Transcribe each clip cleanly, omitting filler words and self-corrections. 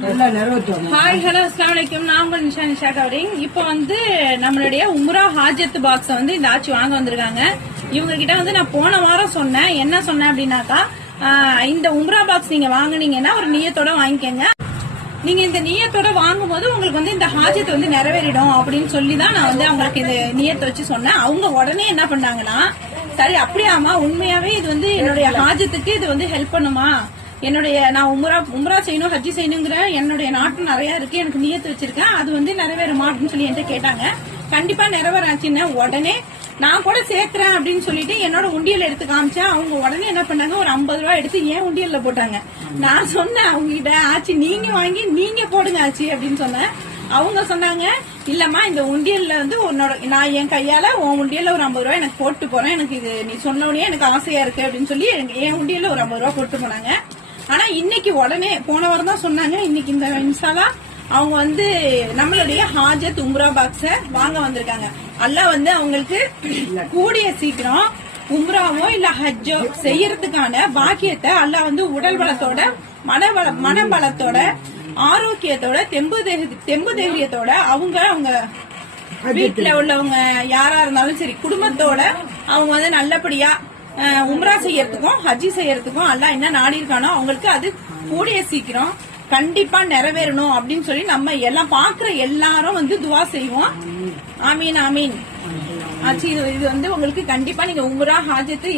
Hi hello அஸ்ஸலாமு அலைக்கும். நான் உங்கள் நிஷா கவரிங். இப்போ நம்மளுடைய உம்ரா ஹாஜத் பாக்ஸ் இந்த ஆட்சி வாங்க வந்திருக்காங்க. இவங்க கிட்ட நான் போன வாரம் சொன்னேன். என்ன சொன்னேன் அப்படின்னாக்கா, இந்த உம்ரா பாக்ஸ் நீங்க வாங்குனீங்கன்னா ஒரு நியத்தோட வாங்கிக்கங்க. நீங்க இந்த நியத்தோட வாங்கும் போது உங்களுக்கு இந்த ஹாஜத் நிறைவேறிடும் அப்படின்னு சொல்லிதான் நான் அவங்களுக்கு இந்த நியத்தை வச்சு சொன்னேன். அவங்க உடனே என்ன பண்ணாங்கன்னா, சரி அப்படியாமா, உண்மையாவே இது என்னுடைய ஹாஜத்துக்கு இது ஹெல்ப் பண்ணுமா, நான் உம்ரா செய்யணும், ஹஜ்ஜி செய்யணுங்கிற என்னுடைய நாட்டம் நிறைய இருக்கு, எனக்கு நியத்து வச்சிருக்கேன், அது நிறைவேறுமா அப்படின்னு சொல்லி என்கிட்ட கேட்டாங்க. கண்டிப்பா நிறைவேறாச்சுன்னு உடனே நான் கூட சேர்க்கிறேன் அப்படின்னு சொல்லிட்டு என்னோட உண்டியல் எடுத்து காமிச்சேன். அவங்க உடனே என்ன பண்ணாங்க, ஒரு 50 ரூபாய் எடுத்து ஏன் உண்டியல்ல போட்டாங்க. நான் சொன்னேன் அவங்க கிட்ட, ஆச்சி நீங்க வாங்கி நீங்க போடுங்க ஆச்சி அப்படின்னு சொன்னேன். அவங்க சொன்னாங்க, இல்லம்மா இந்த உண்டியல்ல உன்னோட நான் என் கையால உன் உண்டியல்ல ஒரு 50 ரூபாய் எனக்கு போட்டு போறேன், எனக்கு இது நீ சொன்னோடனே எனக்கு ஆசையா இருக்கு அப்படின்னு சொல்லி என் உண்டியல்ல ஒரு 50 ரூபாய் போட்டு போனாங்க. ஆனா இன்னைக்கு உடனே போன வாரம் தான் சொன்னாங்க, இன்னைக்கு இந்த இன்ஸ்டாலா அவங்க நம்மளுடைய ஹாஜத் உம்ரா பாக்ஸ வாங்க வந்திருக்காங்க. அல்லாஹ் அவங்களுக்கு கூடிய சீக்கிரம் உம்ராவோ இல்ல ஹஜ்ஜோ செய்யறதுக்கான பாக்கியத்தை அல்லாஹ் உடல் பலத்தோட மனபலத்தோட ஆரோக்கியத்தோட தெம்பு தைரியத்தோட அவங்க வீட்டுல உள்ளவங்க யாரா இருந்தாலும் சரி குடும்பத்தோட அவங்க நல்லபடியா உம்ரா செய்யறதுக்கும் ஹஜ்ஜி செய்யறதுக்கும் அல்லாஹ் என்ன நாடி இருக்கானோ அவங்களுக்கு அது கூடிய சீக்கிரம் கண்டிப்பா நிறைவேறணும் அப்படின்னு சொல்லி நம்ம எல்லாம் பாக்குற எல்லாரும் துவா செய்வோம். ஆமீன் ஆமீன். ஆச்சு, இது உங்களுக்கு கண்டிப்பா நீங்க உம்ரா ஹாஜத்து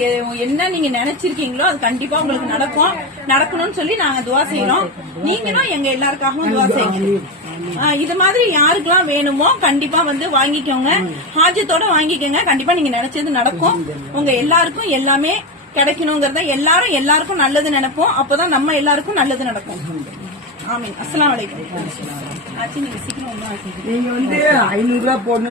என்ன நீங்க நினைச்சிருக்கீங்களோ அது கண்டிப்பா உங்களுக்கு நடக்கணும்னு சொல்லி நாங்க துவா செய்யறோம். நீங்களும் எங்க எல்லாருக்காகவும் துவா செய்யுங்க. இது மாதிரி யாருக்கெல்லாம் வேணுமோ கண்டிப்பா வாங்கிக்கோங்க, ஹாஜத்தோட வாங்கிக்கோங்க. கண்டிப்பா நீங்க நினைச்சது நடக்கும். உங்க எல்லாருக்கும் எல்லாமே கிடைக்கணுங்கிறத எல்லாருக்கும் நல்லது நினைப்போம். அப்பதான் நம்ம எல்லாருக்கும் நல்லது நடக்கும். ஆமீன். அஸ்ஸலாமு அலைக்கும். ஆச்சு, நீங்க சீக்கிரம் 500 ரூபாய் போடணும்.